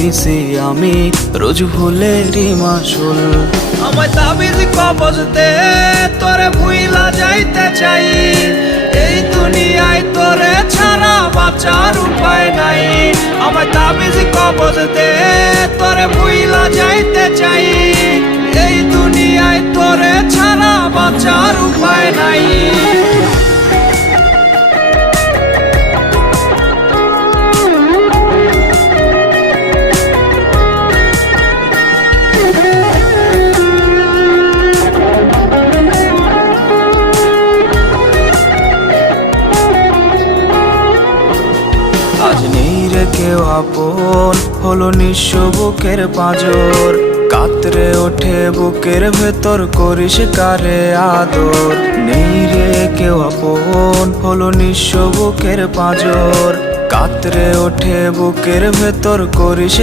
দিছি আমি রোজ ভুলেরই মাসুল। আমায় তাবিজ কবজ দে, তোরে ভুইলা যাইতে চাই। এই দুনিয়ায় তোরে ছাড়া বাঁচার উপায় নাই। আমায় তাবিজ কবজ দে, তোরে ভুইলা যাইতে চাই। এই দুনিয়ায় তোরে ছাড়া বাঁচার উপায় নাই। আজ নেই রে কেউ আপন, হলো নিঃস্ব বুকের পাঁজর। কাতরে ওঠে বুকের ভেতর, করিস কারে আদর। নেই রে কেউ আপন, হলো নিঃস্ব বুকের পাঁজর। কাতরে ওঠে বুকের ভেতর, করিস